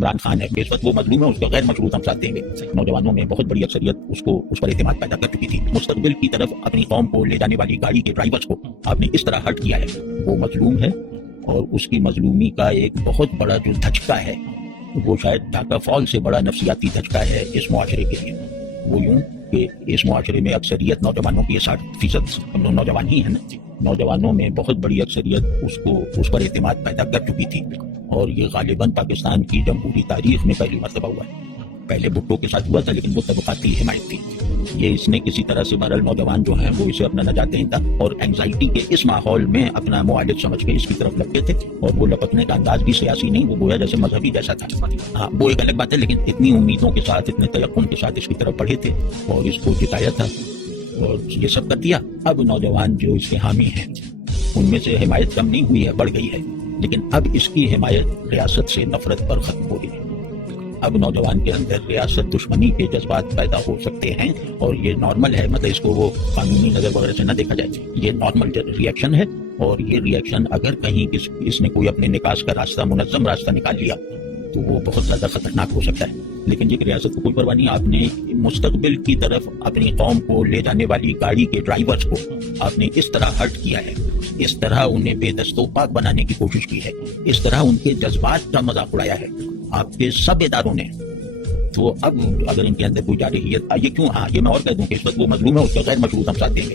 عمران خان ہے، اس وقت وہ مظلوم ہے، اس کا غیر مشروط ہم ساتھ دیں گے۔ نوجوانوں میں بہت بڑی اکثریت اس پر اعتماد پیدا کر چکی تھی۔ مستقبل کی طرف اپنی قوم کو لے جانے والی گاڑی کے ڈرائیورز کو آپ نے اس طرح ہرٹ کیا ہے، وہ مظلوم ہے، اور اس کی مظلومی کا ایک بہت بڑا جو دھچکا ہے وہ شاید ڈھاکہ فال سے بڑا نفسیاتی دھچکا ہے اس معاشرے کے لیے۔ وہ یوں کہ اس معاشرے میں اکثریت نوجوانوں کی 60% نوجوان ہی ہیں نا، نوجوانوں میں بہت بڑی اکثریت اس پر اعتماد پیدا کر چکی تھی، اور یہ غالباً پاکستان کی جمہوری تاریخ میں پہلی مرتبہ ہوا ہے۔ پہلے بھٹو کے ساتھ ہوا تھا، لیکن وہ طبقاتی حمایت تھی۔ یہ اس نے کسی طرح سے بہرحال نوجوان جو ہیں وہ اسے اپنا نجات دہندہ اور اینگزائٹی کے اس ماحول میں اپنا معالج سمجھ کے اس کی طرف لپکے تھے، اور وہ لپکنے کا انداز بھی سیاسی نہیں، وہ گویا جیسے مذہبی جیسا تھا۔ ہاں وہ ایک الگ بات ہے، لیکن اتنی امیدوں کے ساتھ، اتنے تیقن کے ساتھ اس کی طرف بڑھے تھے اور اس کو جتایا تھا اور یہ سب کر دیا۔ اب نوجوان جو اس کے حامی ہیں ان میں سے حمایت کم نہیں ہوئی ہے، بڑھ گئی ہے، لیکن اب اس کی حمایت ریاست سے نفرت پر ختم ہو رہی ہے۔ اب نوجوان کے اندر ریاست دشمنی کے جذبات پیدا ہو سکتے ہیں، اور یہ نارمل ہے، مطلب اس کو وہ قانونی نظر وغیرہ سے نہ دیکھا جائے، یہ نارمل ری ایکشن ہے، اور یہ ری ایکشن اگر کہیں اس نے کوئی اپنے نکاس کا راستہ، منظم راستہ نکال لیا تو وہ بہت زیادہ خطرناک ہو سکتا ہے۔ لیکن یہ ریاست کو کوئی پرواہ نہیں، آپ نے مستقبل کی طرف اپنی قوم کو لے جانے والی گاڑی کے ڈرائیورز کو آپ نے اس طرح ہرٹ کیا ہے، اس طرح انہیں بے دست و پاک بنانے کی کوشش کی ہے، اس طرح ان کے جذبات کا مذاق اڑایا ہے آپ کے سب اداروں نے۔ تو اب اگر ان کے اندر کوئی جارحیت، یہ کیوں، ہاں یہ میں اور کہہ دوں کہ اس وقت وہ مظلوم ہے، اس کا غیر مشروط ہم ساتھ دیں گے،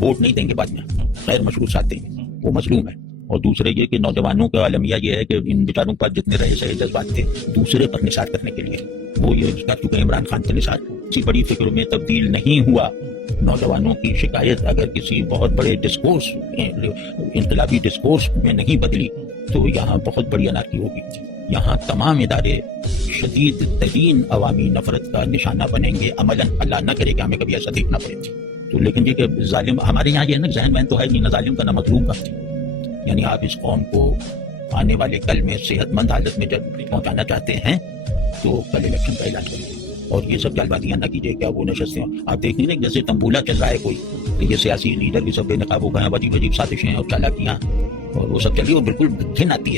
ووٹ نہیں دیں گے بعد میں، غیر مشروط ساتھ دیں گے، وہ مظلوم ہے۔ اور دوسرے یہ کہ نوجوانوں کا المیہ یہ ہے کہ ان بیچاروں کے پاس جتنے رہے سہے جذبات تھے دوسرے پر نثار کرنے کے لیے، وہ یہ کر چکے ہیں عمران خان کے نثار، کسی بڑی فکر میں تبدیل نہیں ہوا۔ نوجوانوں کی شکایت اگر کسی بہت بڑے ڈسکورس، انقلابی ڈسکورس میں نہیں بدلی تو یہاں بہت بڑی انارکی ہوگی۔ یہاں تمام ادارے شدید ترین عوامی نفرت کا نشانہ بنیں گے، عملاً اللہ نہ کرے کہ ہمیں کبھی ایسا دیکھنا پڑے۔ تو لیکن یہ کہ ظالم ہمارے یہاں یہ ہے نا، ذہن وہن تو ہے نہیں، نہ ظالم کا نہ مظلوم کا، یعنی آپ اس قوم کو آنے والے کل میں صحت مند حالت میں جب پہنچانا چاہتے ہیں تو کل الیکشن کا اعلان کریں، اور یہ سب جلد بازیاں نہ کیجیے۔ کیا وہ نشستیں آپ دیکھ نہیں رہے جیسے تمبولا چل رہا ہے کوئی، یہ سیاسی لیڈر بھی سب بے نقاب ہو گئے ہیں، عجیب عجیب سازشیں اور چالاکیاں، اور وہ سب چلی اور بالکل گھن آتی ہے۔